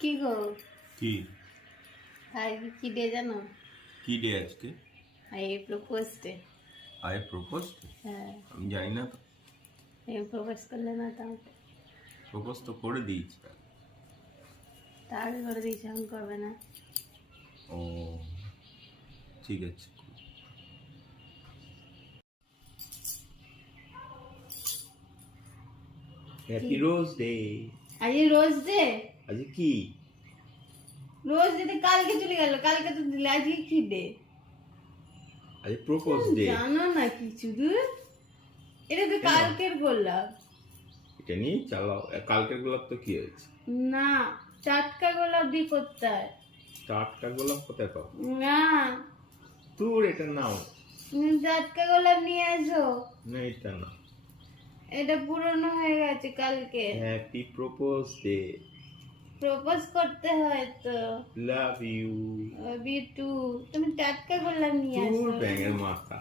কি গো? কি আজকে কি ডে জানো? কি ডে আজকে? I propose day. I propose? হ্যাঁ, আমি জানি না তো। আমি প্রপোজ করলে না তাও প্রপোজ তো করে দিয়েছি। তাহলে করে দিয়েছি, এখন করবে না। ও ঠিক আছে। Happy rose day. আজকে রোজ ডে? আজ কি? রোজ ডে কালকে চলে গেল, কালকে তো দিলে, আজকে কি ডে? আজ প্রপোজ ডে। জানো না কিছু দূর, এটা তো কালকের গোলাপ। এটা নিয়ে চালাও। কালকের গোলাপ তো কি হয়েছে? না, টাটকা গোলাপ দিয়ে করতে হয়। টাটকা গোলাপ কোথায় পাবো? না, তোর এটা নাও। টাটকা গোলাপ নিয়ে আসো। না এটা না। এটা পুরনো হয়ে গেছে কালকে। Happy propose day. প্রপোজ করতে হয় তো। Love you. বিটু, তুমি টাটকা গোলাপ নিয়ে তোর আসো। ব্যাঙের মাথা।